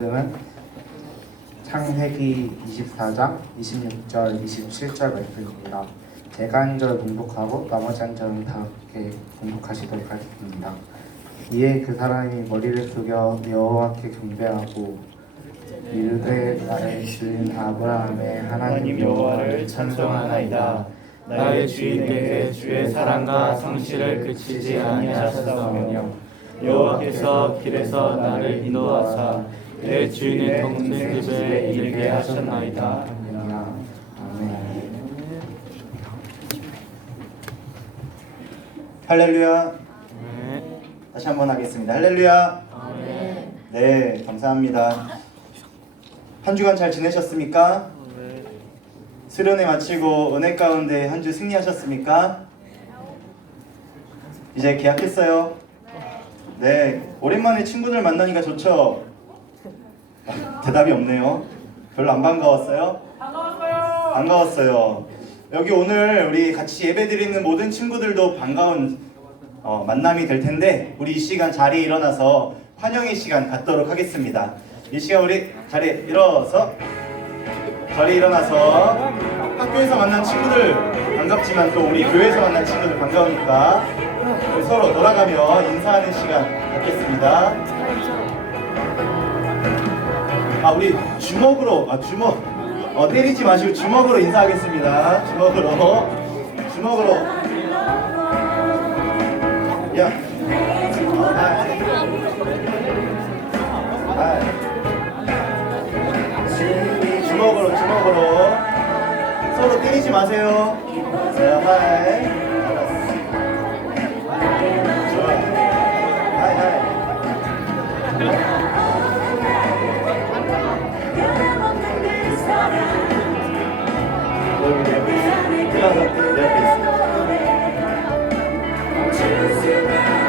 은 창세기 24장 26절 27절 말씀입니다. 제가 한 절 봉독하고 나머지 한 절은 다 함께 봉독하시도록 하겠습니다. 이에 그 사람이 머리를 숙여 여호와께 경배하고 이르되 나의 주인 아브라함의 하나님 여호와를 찬송하나이다. 나의 주인에게 주의 사랑과 성실을 그치지 아니하셨사오며 여호와께서 길에서 나를 인도하사 내 주인의 동생 집에 이르게 하셨나이다. 아멘. 할렐루야. 네. 다시 한번 하겠습니다. 할렐루야. 네, 감사합니다. 한 주간 잘 지내셨습니까? 수련회 마치고 은혜 가운데 한 주 승리하셨습니까? 이제 계약했어요. 네, 오랜만에 친구들 만나니까 좋죠? 대답이 없네요. 별로 안 반가웠어요? 반가웠어요. 여기 오늘 우리 같이 예배드리는 모든 친구들도 반가운 만남이 될 텐데 우리 이 시간 자리에 일어나서 환영의 시간 갖도록 하겠습니다. 이 시간 우리 자리에 일어나서 학교에서 만난 친구들 반갑지만 또 우리 교회에서 만난 친구들 반가우니까 우리 서로 돌아가며 인사하는 시간 갖겠습니다. 우리 주먹으로 때리지 마시고 주먹으로 인사하겠습니다. 주먹으로 야 주먹으로 서로 때리지 마세요. 하이 좋아 하이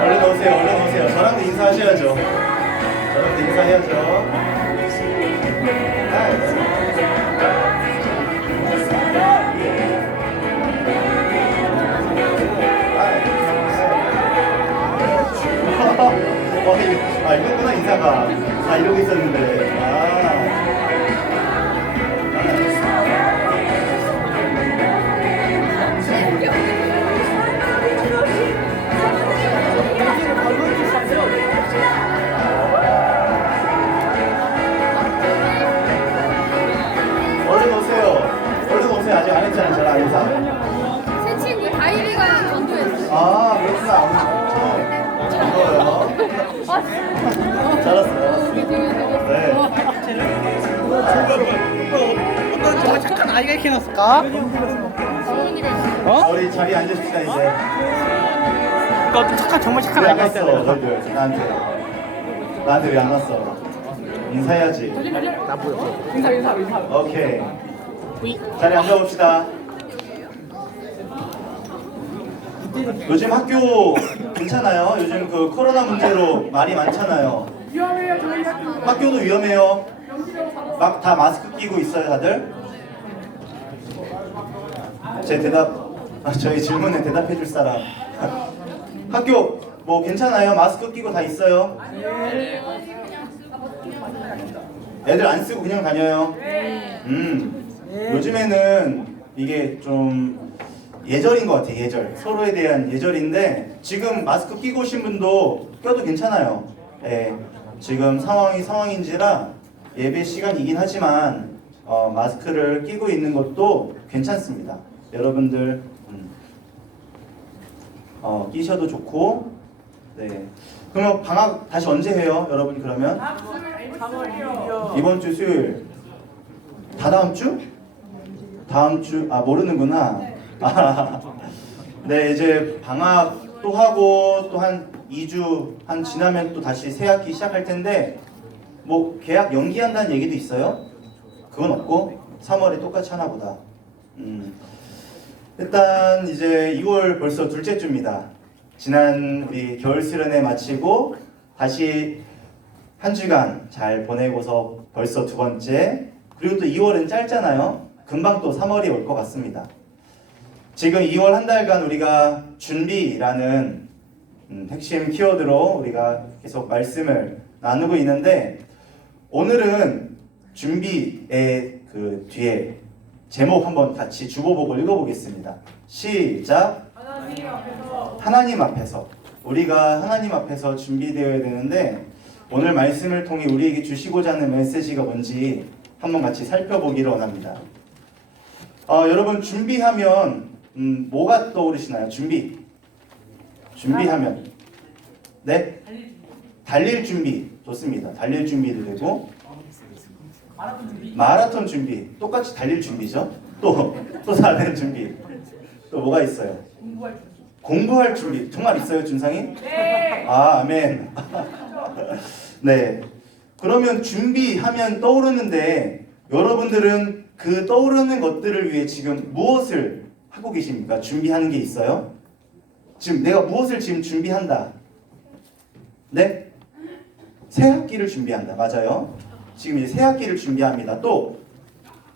얼른 오세요. 저랑도 인사하셔야죠. 이거구나 인사가. 이러고 있었는데. 얼른 오세요. 아직 안 했잖아요. 저랑 인사. 새 친구 다이비가 전도했어. 그렇구나. 반가워요. 잘했어요. 네. 어떤 정말 착한 아이가 이렇게 났을까? 우리 자리에 앉으십시다 이제. 어떤 정말 착한 아이가 있어야 돼. 너희들 나한테 왜 안 왔어? 인사해야지. 나 보여. 인사. 오케이. 자리에 앉아봅시다. 요즘 학교 괜찮아요? 요즘 그 코로나 문제로 말이 많잖아요. 위험해요, 저희 학교. 학교도 위험해요. 막 다 마스크 끼고 있어요, 다들? 저희 질문에 대답해 줄 사람. 학교 뭐 괜찮아요? 마스크 끼고 다 있어요? 애들 안 쓰고 그냥 다녀요? 요즘에는 이게 좀 예절인 것 같아요. 예절. 서로에 대한 예절인데 지금 마스크 끼고 오신 분도 껴도 괜찮아요. 예, 지금 상황인지라 예배 시간이긴 하지만 마스크를 끼고 있는 것도 괜찮습니다. 여러분들 끼셔도 좋고. 네. 그러면 방학 다시 언제 해요? 여러분 그러면? 이번 주 수요일. 다다음 주? 다음 주 모르는구나. 네, 이제 방학도 하고 또 한 2주 지나면 또 다시 새 학기 시작할 텐데 뭐 계약 연기한다는 얘기도 있어요? 그건 없고 3월에 똑같이 하나 보다. 일단 이제 2월 벌써 둘째 주입니다. 지난 우리 겨울 수련회 마치고 다시 한 주간 잘 보내고서 벌써 두 번째. 그리고 또 2월은 짧잖아요. 금방 또 3월이 올 것 같습니다. 지금 2월 한 달간 우리가 준비라는 핵심 키워드로 우리가 계속 말씀을 나누고 있는데 오늘은 준비의 그 뒤에 제목 한번 같이 주보보고 읽어보겠습니다. 시작. 하나님 앞에서. 우리가 하나님 앞에서 준비되어야 되는데 오늘 말씀을 통해 우리에게 주시고자 하는 메시지가 뭔지 한번 같이 살펴보기를 원합니다. 여러분 준비하면 뭐가 떠오르시나요? 준비하면 네? 달릴 준비 좋습니다. 달릴 준비도 되고 마라톤 준비 똑같이 달릴 준비죠. 또 다른 준비 또 뭐가 있어요? 공부할 준비 정말 있어요, 준상이? 네. 아멘. 네. 그러면 준비하면 떠오르는데 여러분들은 그 떠오르는 것들을 위해 지금 무엇을 하고 계십니까? 준비하는 게 있어요? 지금 내가 무엇을 지금 준비한다? 네? 새 학기를 준비한다. 맞아요. 지금 이제 새 학기를 준비합니다. 또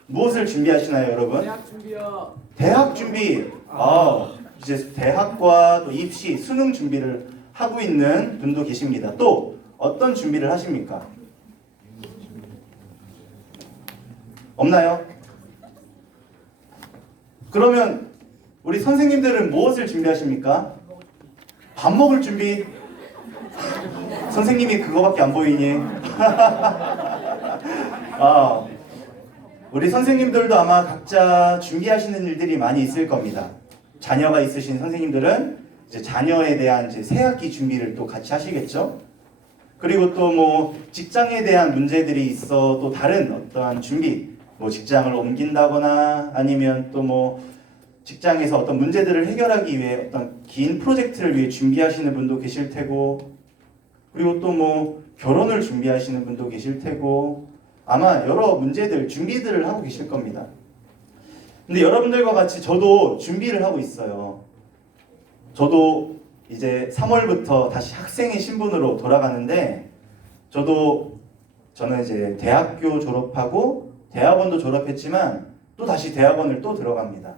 무엇을 준비하시나요, 여러분? 대학 준비요. 대학 준비. 이제 대학과 또 입시, 수능 준비를 하고 있는 분도 계십니다. 또 어떤 준비를 하십니까? 없나요? 그러면 우리 선생님들은 무엇을 준비하십니까? 밥 먹을 준비? 선생님이 그거밖에 안 보이니? 우리 선생님들도 아마 각자 준비하시는 일들이 많이 있을 겁니다. 자녀가 있으신 선생님들은 이제 자녀에 대한 이제 새 학기 준비를 또 같이 하시겠죠? 그리고 또 뭐 직장에 대한 문제들이 있어 또 다른 어떠한 준비, 뭐 직장을 옮긴다거나 아니면 또 뭐 직장에서 어떤 문제들을 해결하기 위해 어떤 긴 프로젝트를 위해 준비하시는 분도 계실 테고, 그리고 또 뭐 결혼을 준비하시는 분도 계실 테고, 아마 여러 문제들, 준비들을 하고 계실 겁니다. 근데 여러분들과 같이 저도 준비를 하고 있어요. 저도 이제 3월부터 다시 학생의 신분으로 돌아가는데, 저는 이제 대학교 졸업하고 대학원도 졸업했지만 또 다시 대학원을 또 들어갑니다.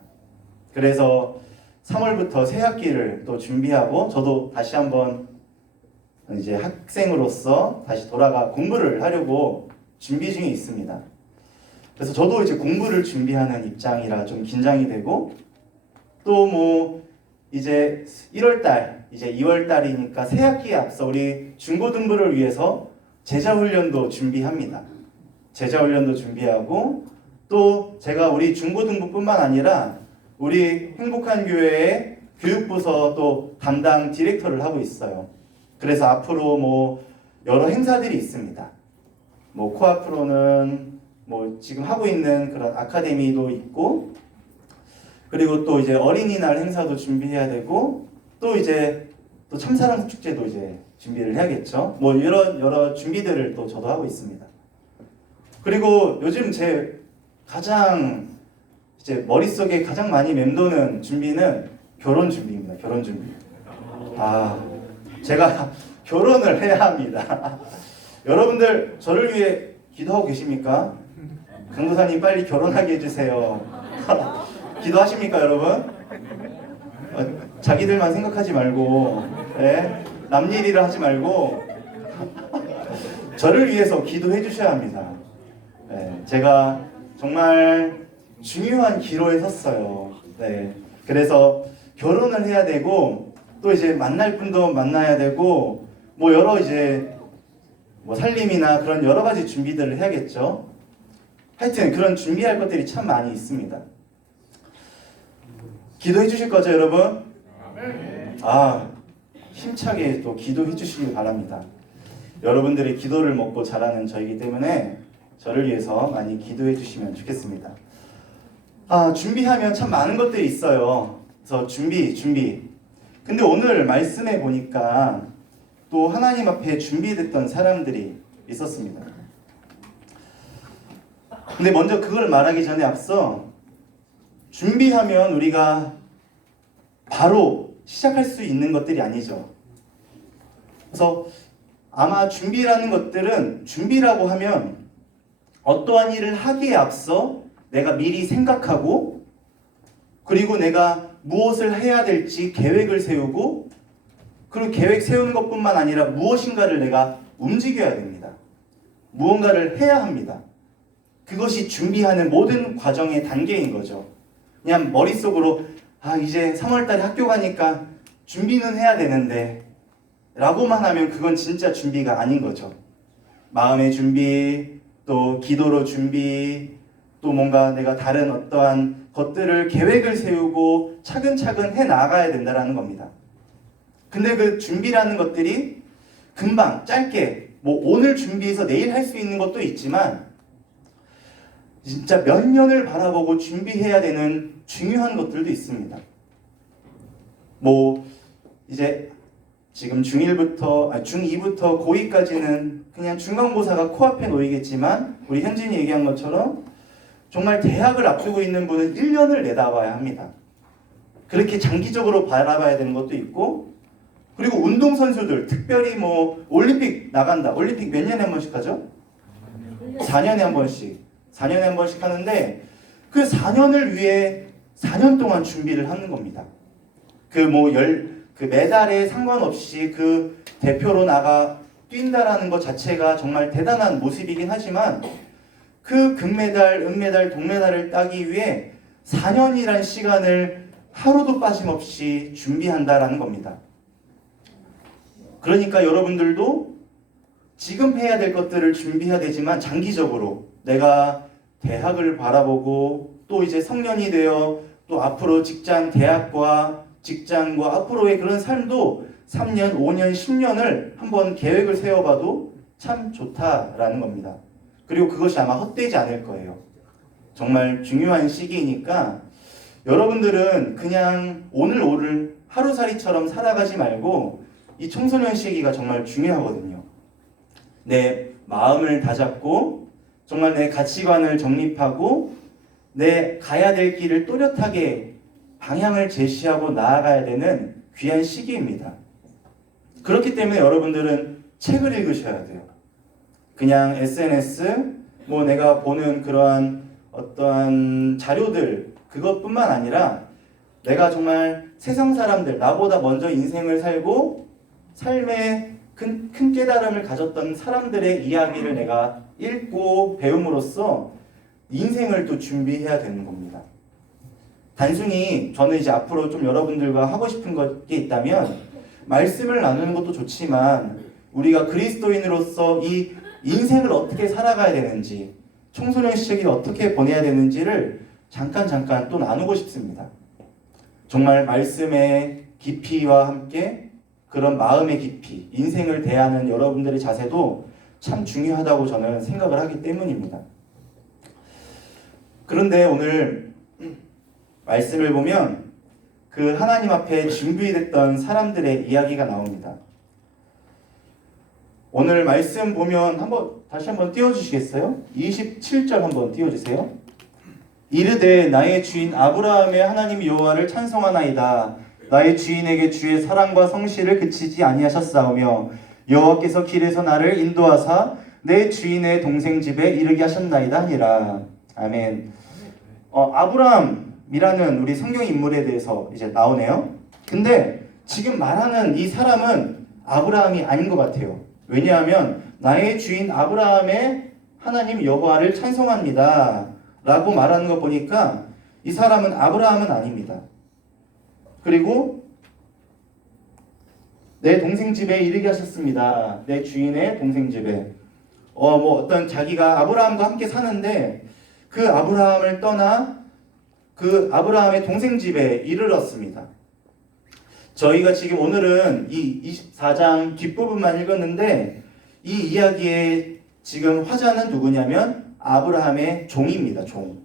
그래서 3월부터 새 학기를 또 준비하고 저도 다시 한번 이제 학생으로서 다시 돌아가 공부를 하려고 준비 중에 있습니다. 그래서 저도 이제 공부를 준비하는 입장이라 좀 긴장이 되고, 또 뭐 이제 1월달, 이제 2월달이니까 새 학기에 앞서 우리 중고등부를 위해서 제자훈련도 준비합니다. 제자훈련도 준비하고, 또 제가 우리 중고등부뿐만 아니라 우리 행복한 교회의 교육부서 또 담당 디렉터를 하고 있어요. 그래서 앞으로 뭐 여러 행사들이 있습니다. 뭐 코앞으로는 뭐 지금 하고 있는 그런 아카데미도 있고, 그리고 또 이제 어린이날 행사도 준비해야 되고, 또 이제 또 참사랑 축제도 이제 준비를 해야겠죠. 뭐 이런 여러 준비들을 또 저도 하고 있습니다. 그리고 요즘 제 가장 이제 머릿속에 가장 많이 맴도는 준비는 결혼 준비입니다. 결혼 준비. 제가 결혼을 해야 합니다. 여러분들 저를 위해 기도하고 계십니까? 강도사님 빨리 결혼하게 해주세요. 기도하십니까, 여러분? 자기들만 생각하지 말고, 남 일이라 하지 말고 저를 위해서 기도해 주셔야 합니다. 제가 정말 중요한 기로에 섰어요. 그래서 결혼을 해야 되고, 또 이제 만날 분도 만나야 되고, 뭐 여러 이제 뭐 살림이나 그런 여러 가지 준비들을 해야겠죠. 하여튼 그런 준비할 것들이 참 많이 있습니다. 기도해 주실 거죠, 여러분? 힘차게 또 기도해 주시길 바랍니다. 여러분들의 기도를 먹고 자라는 저이기 때문에 저를 위해서 많이 기도해 주시면 좋겠습니다. 준비하면 참 많은 것들이 있어요. 그래서 준비. 근데 오늘 말씀에 보니까 또 하나님 앞에 준비됐던 사람들이 있었습니다. 근데 먼저 그걸 말하기 전에 앞서 준비하면 우리가 바로 시작할 수 있는 것들이 아니죠. 그래서 아마 준비라는 것들은, 준비라고 하면 어떠한 일을 하기에 앞서 내가 미리 생각하고, 그리고 내가 무엇을 해야 될지 계획을 세우고, 그리고 계획 세우는 것뿐만 아니라 무엇인가를 내가 움직여야 됩니다. 무언가를 해야 합니다. 그것이 준비하는 모든 과정의 단계인 거죠. 그냥 머릿속으로 이제 3월달에 학교 가니까 준비는 해야 되는데 라고만 하면 그건 진짜 준비가 아닌 거죠. 마음의 준비, 또 기도로 준비, 또 뭔가 내가 다른 어떠한 것들을 계획을 세우고 차근차근 해 나가야 된다는 겁니다. 근데 그 준비라는 것들이 금방 짧게 오늘 준비해서 내일 할 수 있는 것도 있지만 진짜 몇 년을 바라보고 준비해야 되는 중요한 것들도 있습니다. 이제 지금 중2부터 고2까지는 그냥 중간고사가 코앞에 놓이겠지만 우리 현진이 얘기한 것처럼 정말 대학을 앞두고 있는 분은 1년을 내다봐야 합니다. 그렇게 장기적으로 바라봐야 되는 것도 있고, 그리고 운동선수들 특별히 올림픽 나간다. 올림픽 몇 년에 한 번씩 하죠? 4년에 한 번씩. 4년에 한 번씩 하는데 그 4년을 위해 4년 동안 준비를 하는 겁니다. 그 메달에 상관없이 그 대표로 나가 뛴다라는 것 자체가 정말 대단한 모습이긴 하지만 그 금메달, 은메달, 동메달을 따기 위해 4년이란 시간을 하루도 빠짐없이 준비한다라는 겁니다. 그러니까 여러분들도 지금 해야 될 것들을 준비해야 되지만 장기적으로 내가 대학을 바라보고 또 이제 성년이 되어 또 앞으로 대학과 직장과 앞으로의 그런 삶도 3년, 5년, 10년을 한번 계획을 세워봐도 참 좋다라는 겁니다. 그리고 그것이 아마 헛되지 않을 거예요. 정말 중요한 시기이니까 여러분들은 그냥 오늘 하루살이처럼 살아가지 말고 이 청소년 시기가 정말 중요하거든요. 내 마음을 다잡고 정말 내 가치관을 정립하고 내 가야 될 길을 또렷하게 방향을 제시하고 나아가야 되는 귀한 시기입니다. 그렇기 때문에 여러분들은 책을 읽으셔야 돼요. 그냥 SNS, 내가 보는 그러한 어떠한 자료들 그것뿐만 아니라 내가 정말 세상 사람들, 나보다 먼저 인생을 살고 삶의 큰 깨달음을 가졌던 사람들의 이야기를 내가 읽고 배움으로써 인생을 또 준비해야 되는 겁니다. 단순히 저는 이제 앞으로 좀 여러분들과 하고 싶은 게 있다면 말씀을 나누는 것도 좋지만 우리가 그리스도인으로서 이 인생을 어떻게 살아가야 되는지, 청소년 시기를 어떻게 보내야 되는지를 잠깐 또 나누고 싶습니다. 정말 말씀의 깊이와 함께 그런 마음의 깊이, 인생을 대하는 여러분들의 자세도 참 중요하다고 저는 생각을 하기 때문입니다. 그런데 오늘 말씀을 보면 그 하나님 앞에 준비됐던 사람들의 이야기가 나옵니다. 오늘 말씀 보면 다시 한번 띄워주시겠어요? 27절 한번 띄워주세요. 이르되 나의 주인 아브라함의 하나님 여호와를 찬송하나이다. 나의 주인에게 주의 사랑과 성실을 그치지 아니하셨사오며 여호와께서 길에서 나를 인도하사 내 주인의 동생 집에 이르게 하셨나이다 하니라. 아멘. 아브라함이라는 우리 성경 인물에 대해서 이제 나오네요. 근데 지금 말하는 이 사람은 아브라함이 아닌 것 같아요. 왜냐하면 나의 주인 아브라함의 하나님 여호와를 찬송합니다 라고 말하는 거 보니까 이 사람은 아브라함은 아닙니다. 그리고 내 동생 집에 이르게 하셨습니다. 내 주인의 동생 집에 어떤 자기가 아브라함과 함께 사는데 그 아브라함을 떠나 그 아브라함의 동생 집에 이르렀습니다. 저희가 지금 오늘은 이 24장 뒷부분만 읽었는데 이 이야기의 지금 화자는 누구냐면 아브라함의 종입니다. 종.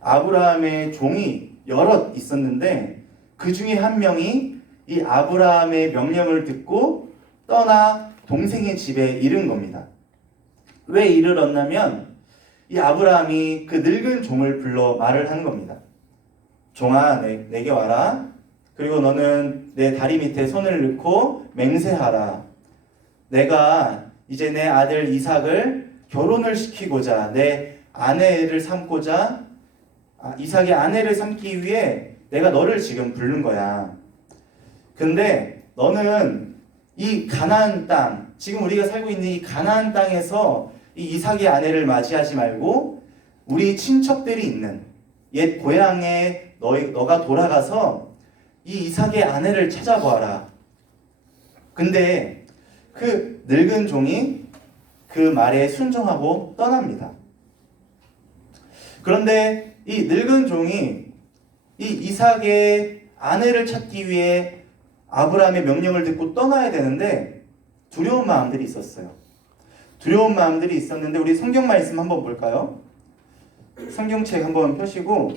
아브라함의 종이 여럿 있었는데 그 중에 한 명이 이 아브라함의 명령을 듣고 떠나 동생의 집에 이른 겁니다. 왜 이르렀냐면 이 아브라함이 그 늙은 종을 불러 말을 하는 겁니다. 종아, 내게 와라. 그리고 너는 내 다리 밑에 손을 넣고 맹세하라. 내가 이제 내 아들 이삭을 결혼을 시키고자 내 아내를 삼고자 이삭의 아내를 삼기 위해 내가 너를 지금 부른 거야. 근데 너는 이 가나안 땅, 지금 우리가 살고 있는 이 가나안 땅에서 이 이삭의 아내를 맞이하지 말고 우리 친척들이 있는 옛 고향에 너가 돌아가서 이 이삭의 아내를 찾아보아라. 근데 그 늙은 종이 그 말에 순종하고 떠납니다. 그런데 이 늙은 종이 이 이삭의 아내를 찾기 위해 아브라함의 명령을 듣고 떠나야 되는데 두려운 마음들이 있었어요. 두려운 마음들이 있었는데 우리 성경 말씀 한번 볼까요? 성경책 한번 펴시고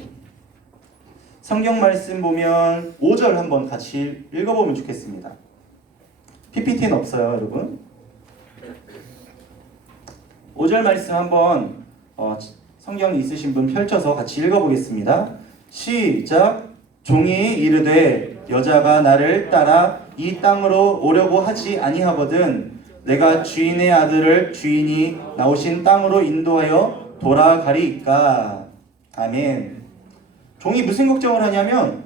성경 말씀 보면 5절 한번 같이 읽어보면 좋겠습니다. PPT는 없어요, 여러분. 5절 말씀 한번 성경 있으신 분 펼쳐서 같이 읽어보겠습니다. 시작. 종이 이르되 여자가 나를 따라 이 땅으로 오려고 하지 아니하거든 내가 주인의 아들을 주인이 나오신 땅으로 인도하여 돌아가리이까. 아멘. 종이 무슨 걱정을 하냐면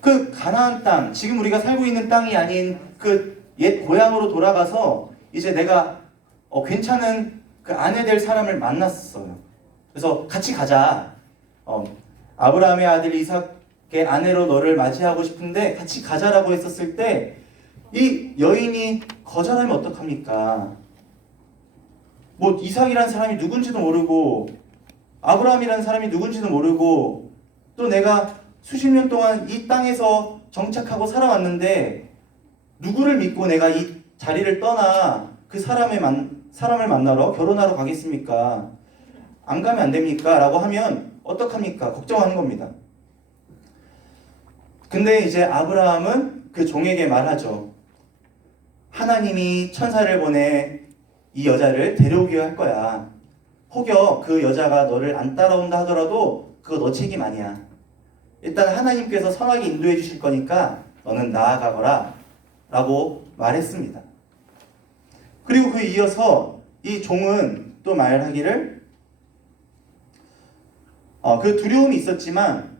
그 가나안 땅, 지금 우리가 살고 있는 땅이 아닌 그 옛 고향으로 돌아가서 이제 내가 괜찮은 그 아내 될 사람을 만났어요. 그래서 같이 가자. 아브라함의 아들 이삭의 아내로 너를 맞이하고 싶은데 같이 가자라고 했었을 때 이 여인이 거절하면 어떡합니까? 뭐 이삭이라는 사람이 누군지도 모르고 아브라함이라는 사람이 누군지도 모르고 또 내가 수십 년 동안 이 땅에서 정착하고 살아왔는데 누구를 믿고 내가 이 자리를 떠나 그 사람을 만나러 결혼하러 가겠습니까? 안 가면 안 됩니까? 라고 하면 어떡합니까? 걱정하는 겁니다. 근데 이제 아브라함은 그 종에게 말하죠. 하나님이 천사를 보내 이 여자를 데려오게 할 거야. 혹여 그 여자가 너를 안 따라온다 하더라도 그거 너 책임 아니야. 일단 하나님께서 선하게 인도해 주실 거니까 너는 나아가거라 라고 말했습니다. 그리고 그 이어서 이 종은 또 말하기를 그 두려움이 있었지만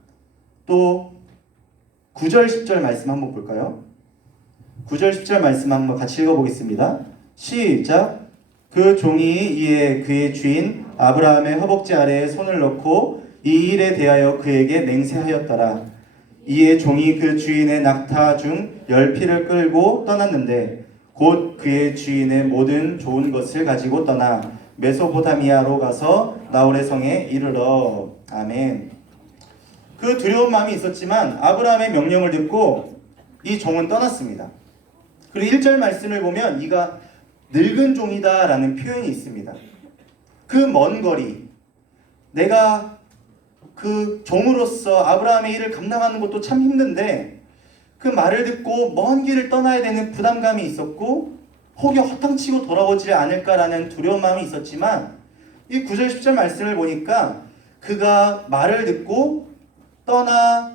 또 9절 10절 말씀 한번 볼까요? 9절 10절 말씀 한번 같이 읽어보겠습니다. 시작. 그 종이 이에 그의 주인 아브라함의 허벅지 아래에 손을 넣고 이 일에 대하여 그에게 맹세하였더라. 이에 종이 그 주인의 낙타 중 10피를 끌고 떠났는데 곧 그의 주인의 모든 좋은 것을 가지고 떠나 메소포타미아로 가서 나홀의 성에 이르러. 아멘. 그 두려운 마음이 있었지만 아브라함의 명령을 듣고 이 종은 떠났습니다. 그리고 1절 말씀을 보면 이가 늙은 종이다 라는 표현이 있습니다. 그 먼 거리, 내가 그 종으로서 아브라함의 일을 감당하는 것도 참 힘든데 그 말을 듣고 먼 길을 떠나야 되는 부담감이 있었고 혹여 허탕치고 돌아오지 않을까라는 두려운 마음이 있었지만 이 9절 10절 말씀을 보니까 그가 말을 듣고 떠나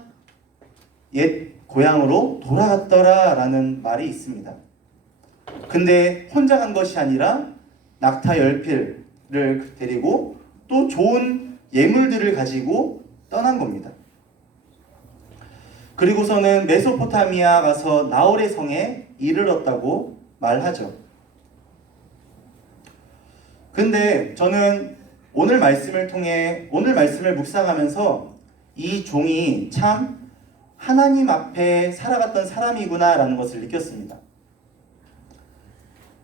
옛 고향으로 돌아갔더라 라는 말이 있습니다. 근데 혼자 간 것이 아니라 낙타 10필을 데리고 또 좋은 예물들을 가지고 떠난 겁니다. 그리고서는 메소포타미아 가서 나홀의 성에 이르렀다고 말하죠. 근데 저는 오늘 말씀을 묵상하면서 이 종이 참 하나님 앞에 살아갔던 사람이구나 라는 것을 느꼈습니다.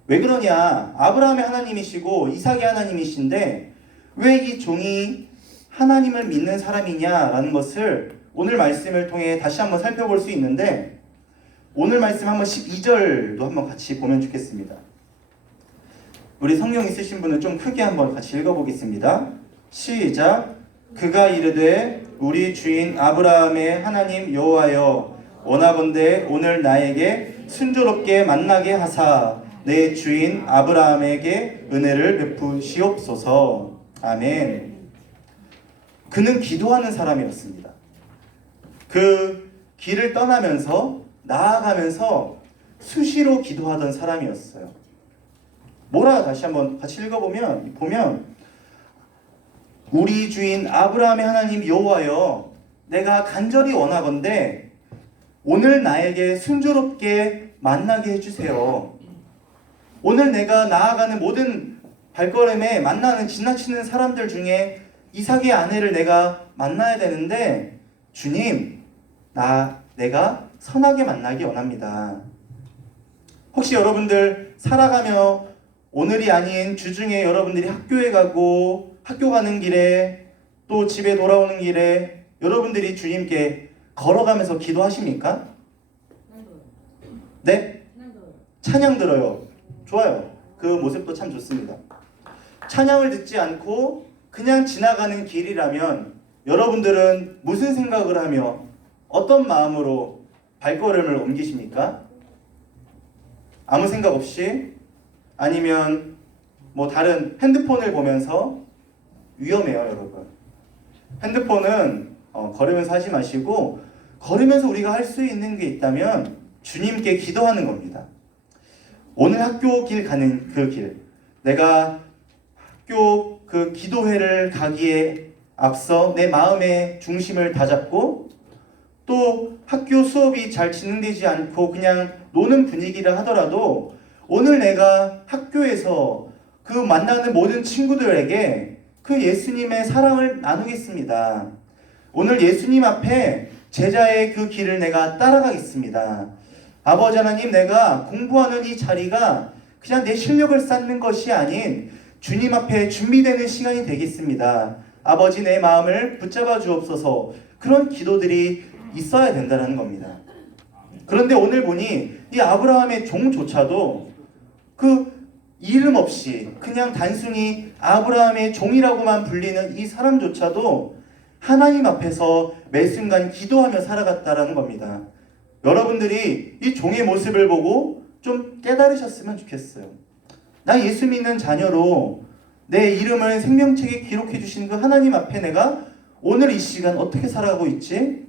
왜 그러냐? 아브라함의 하나님이시고 이삭의 하나님이신데 왜 이 종이 하나님을 믿는 사람이냐라는 것을 오늘 말씀을 통해 다시 한번 살펴볼 수 있는데 오늘 말씀 한번 12절도 한번 같이 보면 좋겠습니다. 우리 성경 있으신 분은 좀 크게 한번 같이 읽어보겠습니다. 시작. 그가 이르되 우리 주인 아브라함의 하나님 여호와여 원하건대 오늘 나에게 순조롭게 만나게 하사 내 주인 아브라함에게 은혜를 베푸시옵소서. 아멘. 그는 기도하는 사람이었습니다. 그 길을 떠나면서 나아가면서 수시로 기도하던 사람이었어요. 뭐라 다시 한번 같이 읽어보면 우리 주인 아브라함의 하나님 여호와여 내가 간절히 원하건대 오늘 나에게 순조롭게 만나게 해주세요. 오늘 내가 나아가는 모든 발걸음에 만나는 지나치는 사람들 중에 이삭의 아내를 내가 만나야 되는데 주님, 내가 선하게 만나기 원합니다. 혹시 여러분들 살아가며 오늘이 아닌 주중에 여러분들이 학교에 가고 학교 가는 길에 또 집에 돌아오는 길에 여러분들이 주님께 걸어가면서 기도하십니까? 네? 찬양 들어요. 좋아요. 그 모습도 참 좋습니다. 찬양을 듣지 않고 그냥 지나가는 길이라면 여러분들은 무슨 생각을 하며 어떤 마음으로 발걸음을 옮기십니까? 아무 생각 없이? 아니면 뭐 다른 핸드폰을 보면서? 위험해요, 여러분. 핸드폰은 걸으면서 하지 마시고 걸으면서 우리가 할 수 있는 게 있다면 주님께 기도하는 겁니다. 오늘 학교 길 가는 그 길, 내가 학교 그 기도회를 가기에 앞서 내 마음의 중심을 다잡고 또 학교 수업이 잘 진행되지 않고 그냥 노는 분위기라 하더라도 오늘 내가 학교에서 그 만나는 모든 친구들에게 그 예수님의 사랑을 나누겠습니다. 오늘 예수님 앞에 제자의 그 길을 내가 따라가겠습니다. 아버지 하나님, 내가 공부하는 이 자리가 그냥 내 실력을 쌓는 것이 아닌 주님 앞에 준비되는 시간이 되겠습니다. 아버지, 내 마음을 붙잡아 주옵소서. 그런 기도들이 있어야 된다는 겁니다. 그런데 오늘 보니 이 아브라함의 종조차도 그 이름 없이 그냥 단순히 아브라함의 종이라고만 불리는 이 사람조차도 하나님 앞에서 매 순간 기도하며 살아갔다라는 겁니다. 여러분들이 이 종의 모습을 보고 좀 깨달으셨으면 좋겠어요. 나 예수 믿는 자녀로 내 이름을 생명책에 기록해 주신 그 하나님 앞에 내가 오늘 이 시간 어떻게 살아가고 있지?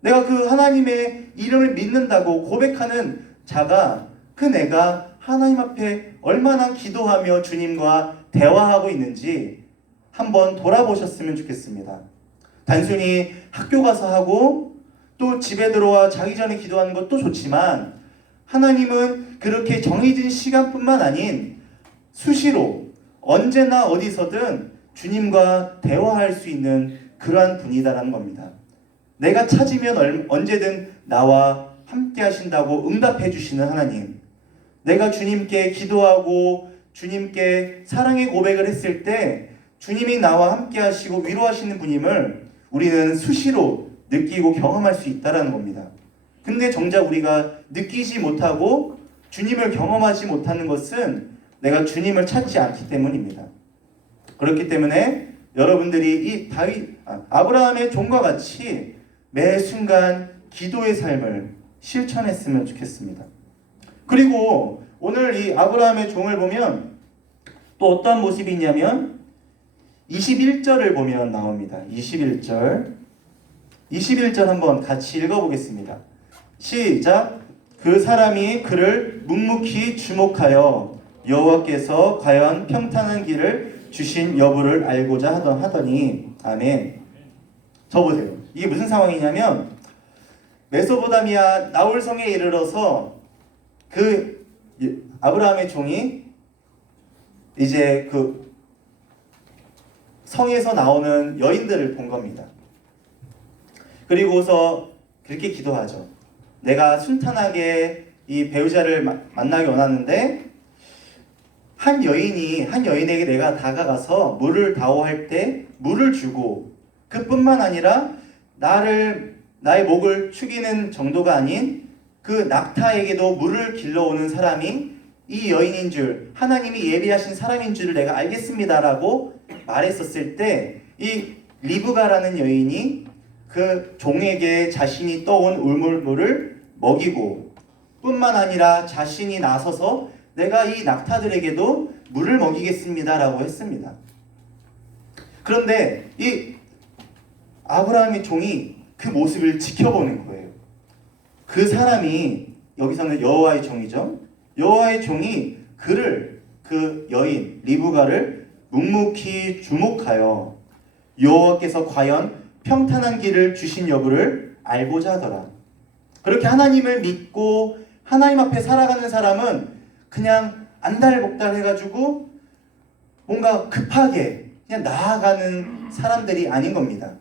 내가 그 하나님의 이름을 믿는다고 고백하는 자가 그 내가 하나님 앞에 얼마나 기도하며 주님과 대화하고 있는지 한번 돌아보셨으면 좋겠습니다. 단순히 학교 가서 하고 또 집에 들어와 자기 전에 기도하는 것도 좋지만 하나님은 그렇게 정해진 시간뿐만 아닌 수시로 언제나 어디서든 주님과 대화할 수 있는 그러한 분이다라는 겁니다. 내가 찾으면 언제든 나와 함께 하신다고 응답해 주시는 하나님. 내가 주님께 기도하고 주님께 사랑의 고백을 했을 때 주님이 나와 함께 하시고 위로하시는 분임을 우리는 수시로 느끼고 경험할 수 있다는 겁니다. 근데 정작 우리가 느끼지 못하고 주님을 경험하지 못하는 것은 내가 주님을 찾지 않기 때문입니다. 그렇기 때문에 여러분들이 이 아브라함의 종과 같이 매 순간 기도의 삶을 실천했으면 좋겠습니다. 그리고 오늘 이 아브라함의 종을 보면 또 어떠한 모습이 있냐면 21절을 보면 나옵니다. 21절 한번 같이 읽어보겠습니다. 시작. 그 사람이 그를 묵묵히 주목하여 여호와께서 과연 평탄한 길을 주신 여부를 알고자 하더니 아멘. 저 보세요. 이게 무슨 상황이냐면 메소포타미아 나홀성에 이르러서 그 아브라함의 종이 이제 그 성에서 나오는 여인들을 본 겁니다. 그리고서 그렇게 기도하죠. 내가 순탄하게 이 배우자를 만나기 원하는데 한 여인에게 내가 다가가서 물을 다오할 때 물을 주고 그뿐만 아니라 나의 목을 축이는 정도가 아닌 그 낙타에게도 물을 길러오는 사람이 이 여인인 줄, 하나님이 예비하신 사람인 줄을 내가 알겠습니다라고 말했었을 때 이 리브가라는 여인이 그 종에게 자신이 떠온 우물물을 먹이고 뿐만 아니라 자신이 나서서 내가 이 낙타들에게도 물을 먹이겠습니다라고 했습니다. 그런데 이 아브라함의 종이 그 모습을 지켜보는 거예요. 그 사람이 여기서는 여호와의 종이죠. 여호와의 종이 그 여인 리브가를 묵묵히 주목하여 여호와께서 과연 평탄한 길을 주신 여부를 알고자 하더라. 그렇게 하나님을 믿고 하나님 앞에 살아가는 사람은 그냥 안달복달 해가지고 뭔가 급하게 그냥 나아가는 사람들이 아닌 겁니다.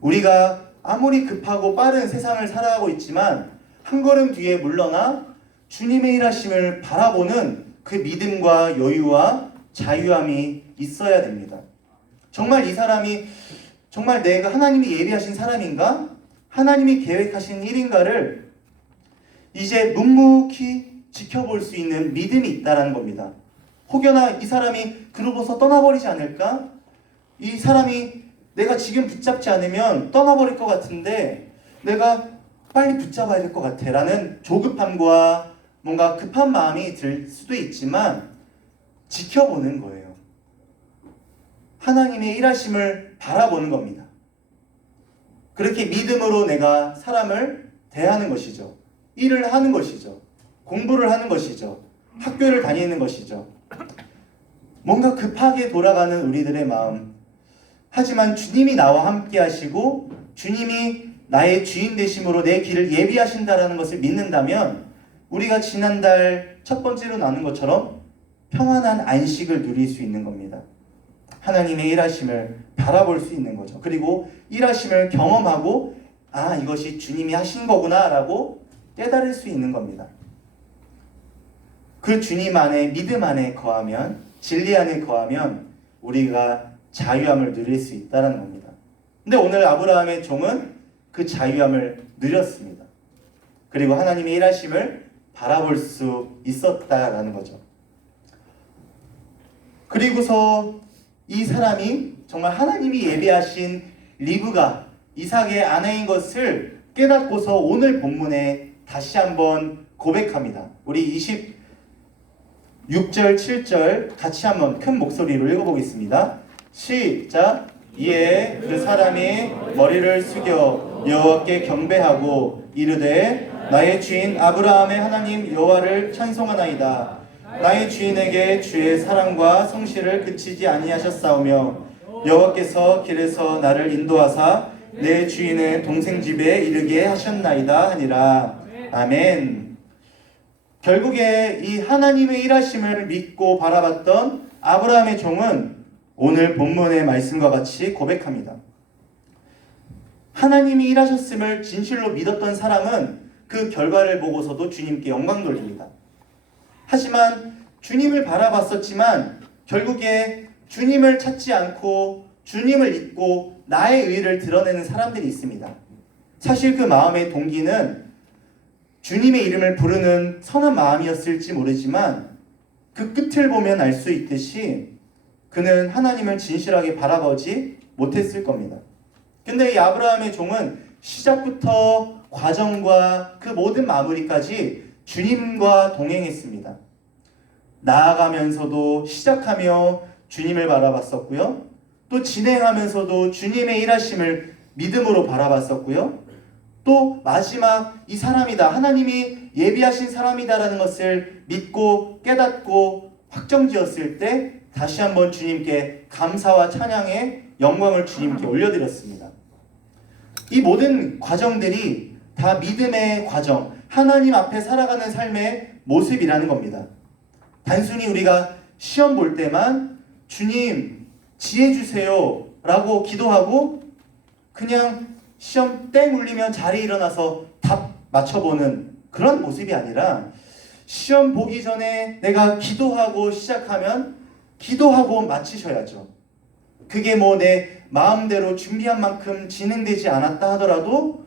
우리가 아무리 급하고 빠른 세상을 살아가고 있지만 한 걸음 뒤에 물러나 주님의 일하심을 바라보는 그 믿음과 여유와 자유함이 있어야 됩니다. 정말 이 사람이 정말 내가 하나님이 예비하신 사람인가? 하나님이 계획하신 일인가를 이제 묵묵히 지켜볼 수 있는 믿음이 있다는 겁니다. 혹여나 이 사람이 그러고서 떠나버리지 않을까? 이 사람이 내가 지금 붙잡지 않으면 떠나버릴 것 같은데 내가 빨리 붙잡아야 될 것 같아 라는 조급함과 뭔가 급한 마음이 들 수도 있지만 지켜보는 거예요. 하나님의 일하심을 바라보는 겁니다. 그렇게 믿음으로 내가 사람을 대하는 것이죠. 일을 하는 것이죠. 공부를 하는 것이죠. 학교를 다니는 것이죠. 뭔가 급하게 돌아가는 우리들의 마음. 하지만 주님이 나와 함께 하시고 주님이 나의 주인 되심으로 내 길을 예비하신다라는 것을 믿는다면 우리가 지난달 첫 번째로 나눈 것처럼 평안한 안식을 누릴 수 있는 겁니다. 하나님의 일하심을 바라볼 수 있는 거죠. 그리고 일하심을 경험하고 이것이 주님이 하신 거구나 라고 깨달을 수 있는 겁니다. 그 주님 안에 믿음 안에 거하면 진리 안에 거하면 우리가 자유함을 누릴 수 있다는 겁니다. 근데 오늘 아브라함의 종은 그 자유함을 누렸습니다. 그리고 하나님의 일하심을 바라볼 수 있었다라는 거죠. 그리고서 이 사람이 정말 하나님이 예비하신 리브가 이삭의 아내인 것을 깨닫고서 오늘 본문에 다시 한번 고백합니다. 우리 26절, 7절 같이 한번 큰 목소리로 읽어보겠습니다. 시작! 이에 그 사람이 머리를 숙여 여호와께 경배하고 이르되 나의 주인 아브라함의 하나님 여호와를 찬송하나이다. 나의 주인에게 주의 사랑과 성실을 그치지 아니하셨사오며 여호와께서 길에서 나를 인도하사 내 주인의 동생 집에 이르게 하셨나이다 하니라. 아멘. 결국에 이 하나님의 일하심을 믿고 바라봤던 아브라함의 종은 오늘 본문의 말씀과 같이 고백합니다. 하나님이 일하셨음을 진실로 믿었던 사람은 그 결과를 보고서도 주님께 영광 돌립니다. 하지만 주님을 바라봤었지만 결국에 주님을 찾지 않고 주님을 잊고 나의 의를 드러내는 사람들이 있습니다. 사실 그 마음의 동기는 주님의 이름을 부르는 선한 마음이었을지 모르지만 그 끝을 보면 알 수 있듯이 그는 하나님을 진실하게 바라보지 못했을 겁니다. 근데 이 아브라함의 종은 시작부터 과정과 그 모든 마무리까지 주님과 동행했습니다. 나아가면서도 시작하며 주님을 바라봤었고요. 또 진행하면서도 주님의 일하심을 믿음으로 바라봤었고요. 또 마지막 이 사람이다, 하나님이 예비하신 사람이다라는 것을 믿고 깨닫고 확정지었을 때 다시 한번 주님께 감사와 찬양의 영광을 주님께 올려드렸습니다. 이 모든 과정들이 다 믿음의 과정, 하나님 앞에 살아가는 삶의 모습이라는 겁니다. 단순히 우리가 시험 볼 때만 주님 지혜 주세요 라고 기도하고 그냥 시험 땡 울리면 자리에 일어나서 답 맞춰보는 그런 모습이 아니라 시험 보기 전에 내가 기도하고 시작하면 기도하고 마치셔야죠. 그게 뭐 내 마음대로 준비한 만큼 진행되지 않았다 하더라도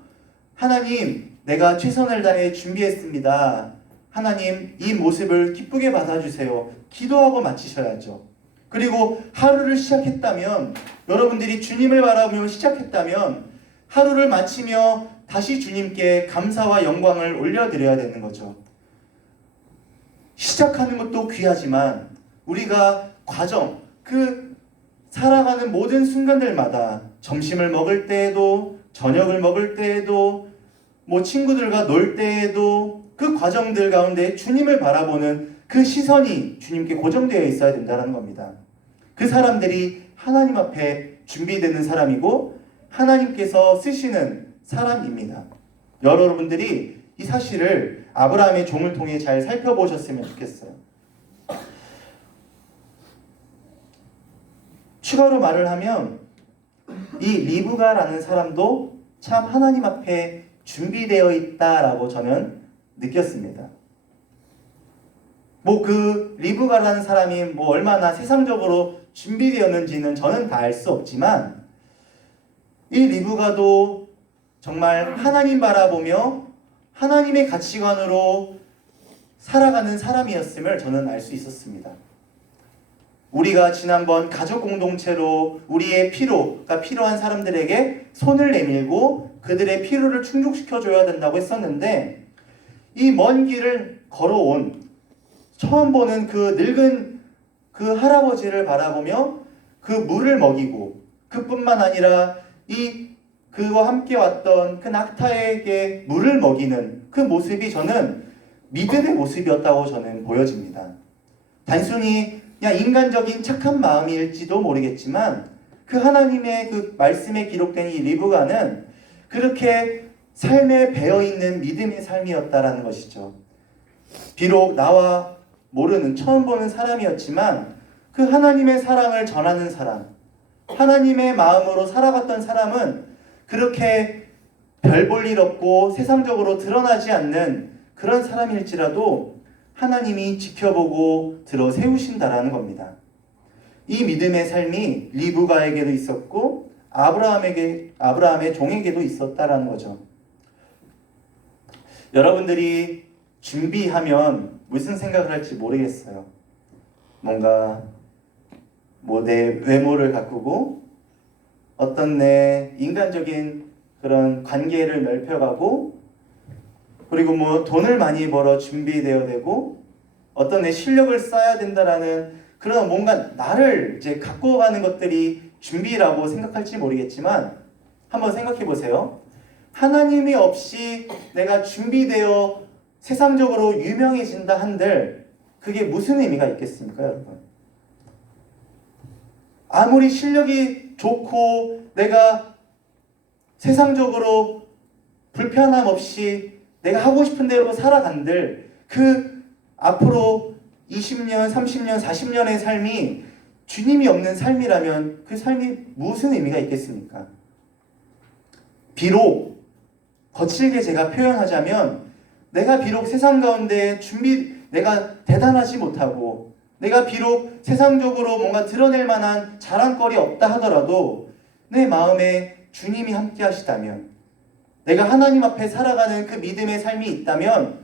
하나님 내가 최선을 다해 준비했습니다. 하나님 이 모습을 기쁘게 받아주세요. 기도하고 마치셔야죠. 그리고 하루를 시작했다면 여러분들이 주님을 바라보며 시작했다면 하루를 마치며 다시 주님께 감사와 영광을 올려드려야 되는 거죠. 시작하는 것도 귀하지만 우리가 과정, 그 살아가는 모든 순간들마다 점심을 먹을 때에도 저녁을 먹을 때에도 뭐 친구들과 놀 때에도 그 과정들 가운데 주님을 바라보는 그 시선이 주님께 고정되어 있어야 된다는 겁니다. 그 사람들이 하나님 앞에 준비되는 사람이고 하나님께서 쓰시는 사람입니다. 여러분들이 이 사실을 아브라함의 종을 통해 잘 살펴보셨으면 좋겠어요. 추가로 말을 하면 이 리브가라는 사람도 참 하나님 앞에 준비되어 있다라고 저는 느꼈습니다. 뭐 그 리브가라는 사람이 뭐 얼마나 세상적으로 준비되었는지는 저는 다 알 수 없지만 이 리브가도 정말 하나님 바라보며 하나님의 가치관으로 살아가는 사람이었음을 저는 알 수 있었습니다. 우리가 지난번 가족 공동체로 우리의 필요가 필요한 사람들에게 손을 내밀고 그들의 필요를 충족시켜줘야 된다고 했었는데 이 먼 길을 걸어온 처음 보는 그 늙은 그 할아버지를 바라보며 그 물을 먹이고 그뿐만 아니라 그와 함께 왔던 그 낙타에게 물을 먹이는 그 모습이 저는 믿음의 모습이었다고 저는 보여집니다. 단순히 그냥 인간적인 착한 마음일지도 모르겠지만 그 하나님의 그 말씀에 기록된 이 리브가는 그렇게 삶에 배어있는 믿음의 삶이었다라는 것이죠. 비록 나와 모르는 처음 보는 사람이었지만 그 하나님의 사랑을 전하는 사람, 하나님의 마음으로 살아갔던 사람은 그렇게 별 볼 일 없고 세상적으로 드러나지 않는 그런 사람일지라도 하나님이 지켜보고 들어 세우신다라는 겁니다. 이 믿음의 삶이 리브가에게도 있었고 아브라함의 종에게도 있었다라는 거죠. 여러분들이 준비하면 무슨 생각을 할지 모르겠어요. 뭔가 내 외모를 가꾸고 어떤 내 인간적인 그런 관계를 넓혀가고 그리고 돈을 많이 벌어 준비되어야 되고 어떤 내 실력을 쌓아야 된다라는 그런 뭔가 나를 이제 갖고 가는 것들이 준비라고 생각할지 모르겠지만 한번 생각해 보세요. 하나님이 없이 내가 준비되어 세상적으로 유명해진다 한들 그게 무슨 의미가 있겠습니까, 여러분? 아무리 실력이 좋고 내가 세상적으로 불편함 없이 내가 하고 싶은 대로 살아간들 그 앞으로 20년, 30년, 40년의 삶이 주님이 없는 삶이라면 그 삶이 무슨 의미가 있겠습니까? 비록 거칠게 제가 표현하자면 내가 비록 세상 가운데 내가 대단하지 못하고 내가 비록 세상적으로 뭔가 드러낼 만한 자랑거리 없다 하더라도 내 마음에 주님이 함께 하시다면 내가 하나님 앞에 살아가는 그 믿음의 삶이 있다면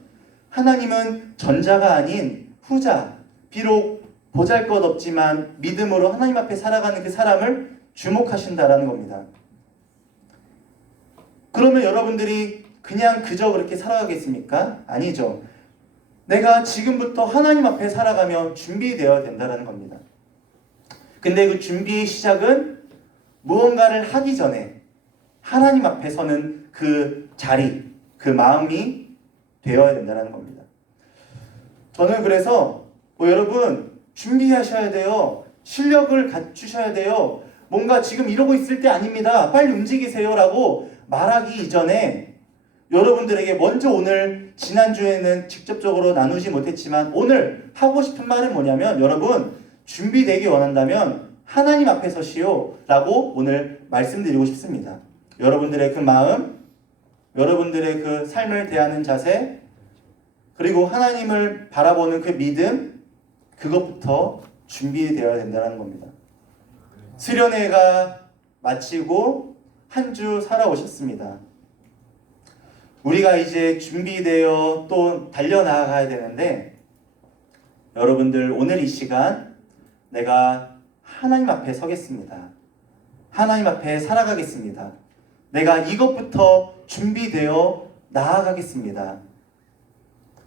하나님은 전자가 아닌 후자, 비록 보잘것없지만 믿음으로 하나님 앞에 살아가는 그 사람을 주목하신다라는 겁니다. 그러면 여러분들이 그냥 그저 그렇게 살아가겠습니까? 아니죠. 내가 지금부터 하나님 앞에 살아가며 준비되어야 된다는 겁니다. 근데 그 준비의 시작은 무언가를 하기 전에 하나님 앞에 서는 그 자리, 그 마음이 되어야 된다는 겁니다. 저는 그래서 여러분 준비하셔야 돼요. 실력을 갖추셔야 돼요. 뭔가 지금 이러고 있을 때 아닙니다. 빨리 움직이세요 라고 말하기 이전에 여러분들에게 먼저 오늘 지난주에는 직접적으로 나누지 못했지만 오늘 하고 싶은 말은 뭐냐면 여러분 준비되기 원한다면 하나님 앞에 서시오 라고 오늘 말씀드리고 싶습니다. 여러분들의 그 마음, 여러분들의 그 삶을 대하는 자세 그리고 하나님을 바라보는 그 믿음 그것부터 준비되어야 된다는 겁니다. 수련회가 마치고 한 주 살아오셨습니다. 우리가 이제 준비되어 또 달려나가야 되는데 여러분들 오늘 이 시간 내가 하나님 앞에 서겠습니다. 하나님 앞에 살아가겠습니다. 내가 이것부터 준비되어 나아가겠습니다.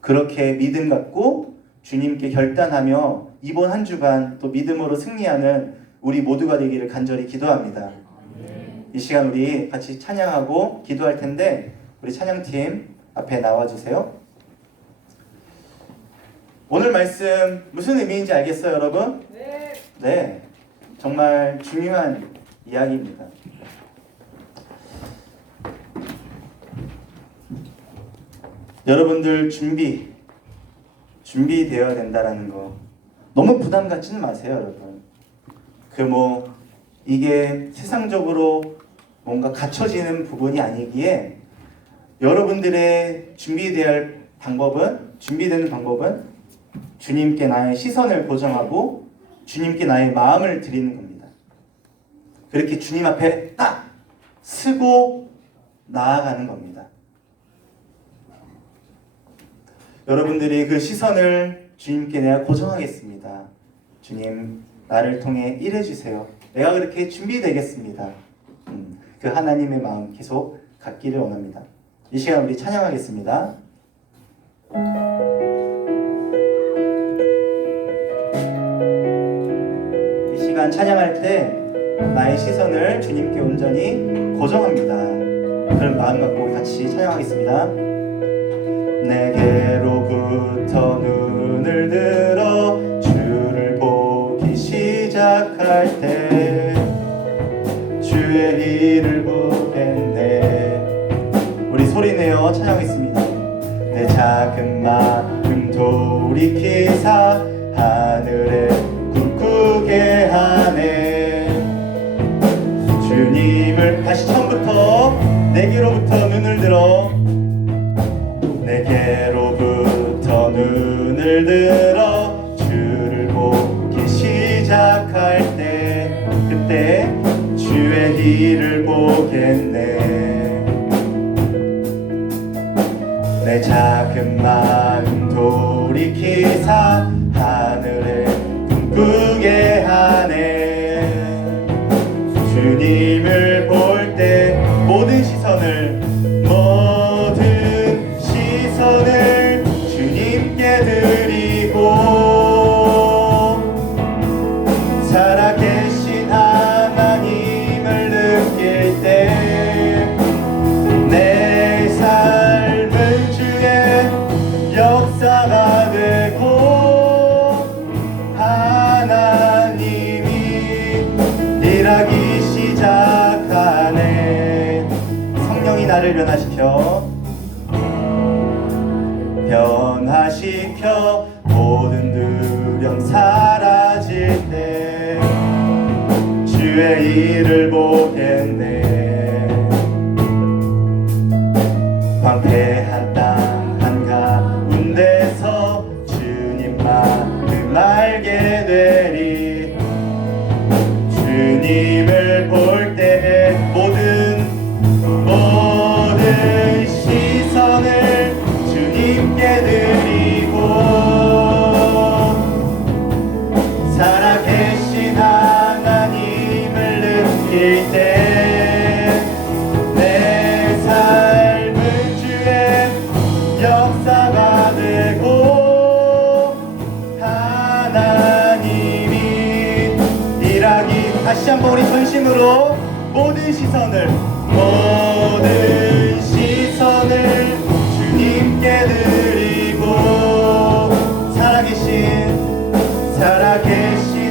그렇게 믿음 갖고 주님께 결단하며 이번 한 주간 또 믿음으로 승리하는 우리 모두가 되기를 간절히 기도합니다. 이 시간 우리 같이 찬양하고 기도할 텐데 우리 찬양팀 앞에 나와주세요. 오늘 말씀 무슨 의미인지 알겠어요, 여러분? 네, 정말 중요한 이야기입니다. 여러분들 준비되어야 된다라는 거 너무 부담 갖지는 마세요, 여러분. 이게 세상적으로 뭔가 갖춰지는 부분이 아니기에 여러분들의 준비되는 방법은 주님께 나의 시선을 고정하고 주님께 나의 마음을 드리는 겁니다. 그렇게 주님 앞에 딱 쓰고 나아가는 겁니다. 여러분들이 그 시선을 주님께 내가 고정하겠습니다. 주님, 나를 통해 일해주세요. 내가 그렇게 준비되겠습니다. 그 하나님의 마음 계속 갖기를 원합니다. 이 시간 우리 찬양하겠습니다. 이 시간 찬양할 때 나의 시선을 주님께 온전히 고정합니다. 그런 마음 갖고 같이 찬양하겠습니다. 내게로부터 눈을 들어 주를 보기 시작할 때 주의 일을 보겠네. 우리 소리내어 찬양하겠습니다. 내 작은 마음 돌이키사 하늘에 꿈꾸게 하네. 주님을 다시 처음부터 내게로부터 눈을 들어 내게로부터 눈을 들어 주를 보기 시작할 때 그때 주의 일을 보겠네. 내 작은 마음 돌이키사 하늘에 꿈꾸게 하네. 주님을 볼 때 모든 시선을 주님께 드리고 살아계신 하나님을 느낄 때 내 삶은 주의 역사가 되고 하나님이 일하기 시작하네. 성령이 나를 변화시켜 모든 두려움 사라질 때 주의 일을 보겠네. 황폐한 땅 한가운데서 주님 마음 알게 되리. 주님을 볼 때 모든 시선을 주님께 드리고 살아계신 하나님을 느낄 때 내 삶은 주의 역사가 되고 하나님이 일하기. 다시 한번 우리 전심으로 모든 시선을 주님께 드리고 살아계신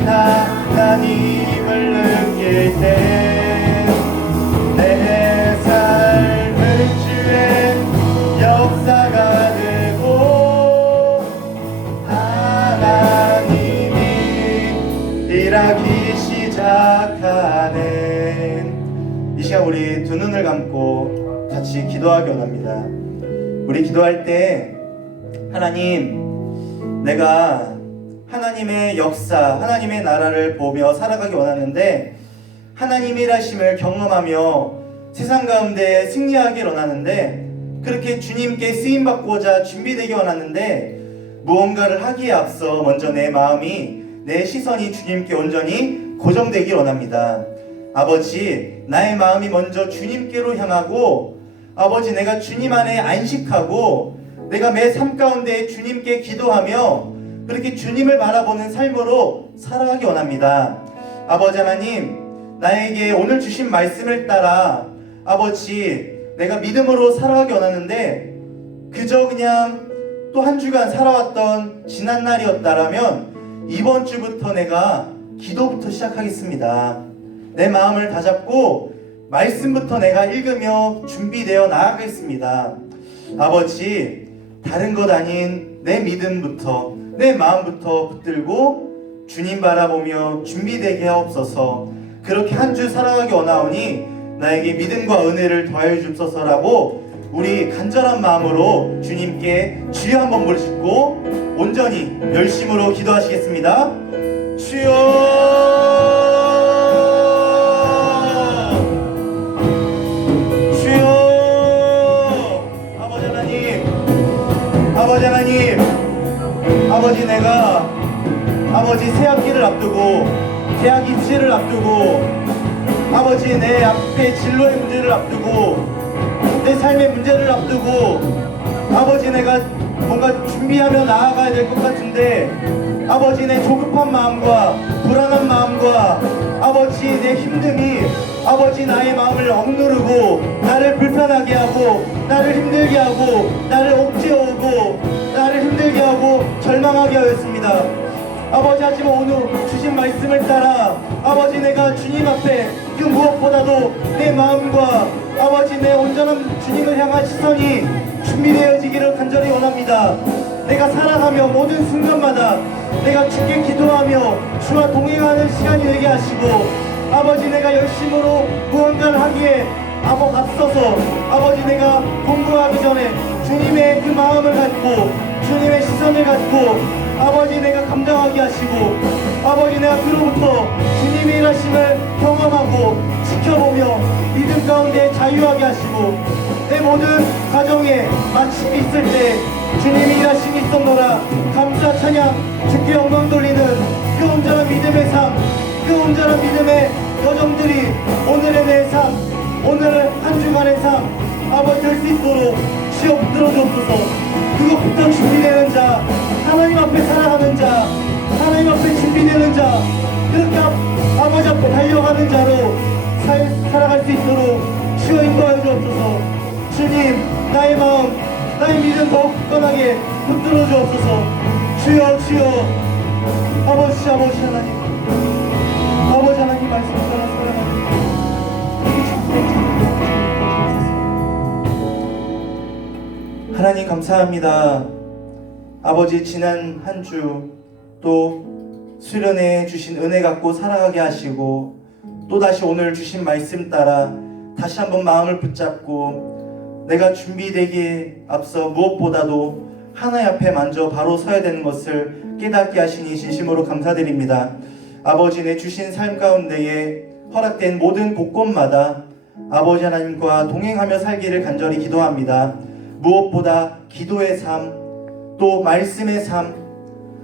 하나님을 느낄 때 내 삶은 주의 역사가 되고 하나님이 일하기 시작하네. 이 시간 우리 두 눈을 감고 같이 기도하기 원합니다. 우리 기도할 때 하나님, 내가 하나님의 역사, 하나님의 나라를 보며 살아가기 원하는데 하나님의 일하심을 경험하며 세상 가운데 승리하기 원하는데 그렇게 주님께 쓰임받고자 준비되기 원하는데 무언가를 하기에 앞서 먼저 내 마음이, 내 시선이 주님께 온전히 고정되기 원합니다. 아버지, 나의 마음이 먼저 주님께로 향하고 아버지, 내가 주님 안에 안식하고 내가 매 삶 가운데 주님께 기도하며 그렇게 주님을 바라보는 삶으로 살아가기 원합니다. 아버지 하나님, 나에게 오늘 주신 말씀을 따라 아버지, 내가 믿음으로 살아가기 원하는데 그저 그냥 또 한 주간 살아왔던 지난 날이었다라면 이번 주부터 내가 기도부터 시작하겠습니다. 내 마음을 다잡고 말씀부터 내가 읽으며 준비되어 나아가겠습니다. 아버지, 다른 것 아닌 내 믿음부터 내 마음부터 붙들고 주님 바라보며 준비되게 하옵소서. 그렇게 한 주 살아가기 원하오니 나에게 믿음과 은혜를 더하여 주옵소서라고 우리 간절한 마음으로 주님께 주여 한번 부르시고 온전히 열심으로 기도하시겠습니다. 주여, 주여. 아버지 하나님, 아버지 하나님, 아버지 내가 아버지 새학기를 앞두고 대학 입시를 앞두고 아버지 내 앞에 진로의 문제를 앞두고 내 삶의 문제를 앞두고 아버지 내가 뭔가 준비하며 나아가야 될 것 같은데 아버지 내 조급한 마음과 불안한 마음과 아버지 내 힘듦이 아버지 나의 마음을 억누르고 나를 불편하게 하고 나를 힘들게 하고 나를 옥죄어오고 나를 힘들게 하고 절망하게 하였습니다. 아버지 하지만 오늘 주신 말씀을 따라 아버지 내가 주님 앞에 그 무엇보다도 내 마음과 아버지 내 온전한 주님을 향한 시선이 준비되어지기를 간절히 원합니다. 내가 살아가며 모든 순간마다 내가 주께 기도하며 주와 동행하는 시간이 되게 하시고 아버지 내가 열심으로 무언가를 하기에 앞서서 아버지 내가 공부하기 전에 주님의 그 마음을 갖고 주님의 시선을 갖고 아버지 내가 감당하게 하시고 아버지 내가 그로부터 주님의 일하심을 경험하고 지켜보며 믿음 가운데 자유하게 하시고 내 모든 가정에 마침이 있을 때 주님의 일하심이 있었노라 감사 찬양 주께 영광 돌리는 그 온전한 믿음의 삶, 그 온전한 믿음의 여정들이 오늘의 내 삶, 오늘 한 주간의 삶 아버지 될 수 있도록 주여 붙들어 주옵소서. 그것부터 준비되는 자, 하나님 앞에 살아가는 자, 하나님 앞에 준비되는 자, 그렇게 아버지 앞에 달려가는 자로 살아갈 수 있도록 주여 인도하여 주옵소서. 주님, 나의 마음, 나의 믿음 더욱 굳건하게 붙들어 주옵소서. 주여, 주여, 아버지 하나님, 아버지 하나님 말씀 따라 살아가는 하나님 감사합니다. 아버지 지난 한 주 또 수련회 주신 은혜 갖고 살아가게 하시고 또다시 오늘 주신 말씀 따라 다시 한번 마음을 붙잡고 내가 준비되기에 앞서 무엇보다도 하나님 앞에 먼저 바로 서야 되는 것을 깨닫게 하시니 진심으로 감사드립니다. 아버지 내 주신 삶 가운데에 허락된 모든 곳곳마다 아버지 하나님과 동행하며 살기를 간절히 기도합니다. 무엇보다 기도의 삶, 또 말씀의 삶,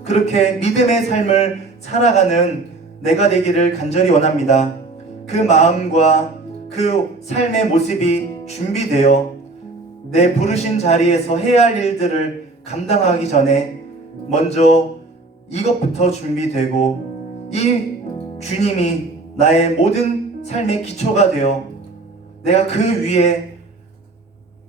그렇게 믿음의 삶을 살아가는 내가 되기를 간절히 원합니다. 그 마음과 그 삶의 모습이 준비되어 내 부르신 자리에서 해야 할 일들을 감당하기 전에 먼저 이것부터 준비되고 이 주님이 나의 모든 삶의 기초가 되어 내가 그 위에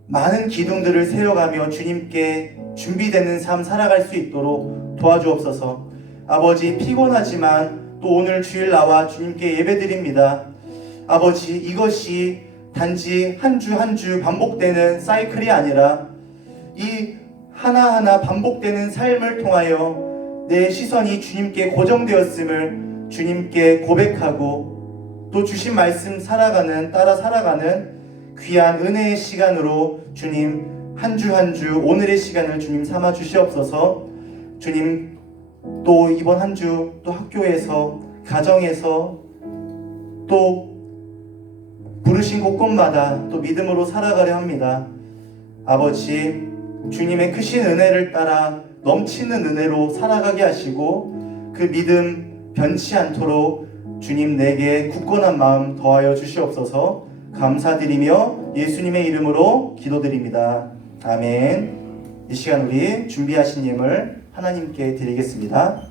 많은 기둥들을 세워가며 주님께 준비되는 삶 살아갈 수 있도록 도와주옵소서. 아버지 피곤하지만 또 오늘 주일 나와 주님께 예배드립니다. 아버지 이것이 단지 한 주 한 주 반복되는 사이클이 아니라 이 하나하나 반복되는 삶을 통하여 내 시선이 주님께 고정되었음을 주님께 고백하고 또 주신 말씀 따라 살아가는 귀한 은혜의 시간으로 주님 한 주 한 주 오늘의 시간을 주님 삼아 주시옵소서. 주님 또 이번 한 주 또 학교에서 가정에서 또 부르신 곳곳마다 또 믿음으로 살아가려 합니다. 아버지 주님의 크신 은혜를 따라 넘치는 은혜로 살아가게 하시고 그 믿음 변치 않도록 주님 내게 굳건한 마음 더하여 주시옵소서. 감사드리며 예수님의 이름으로 기도드립니다. 아멘. 이 시간 우리 준비하신 예물 하나님께 드리겠습니다.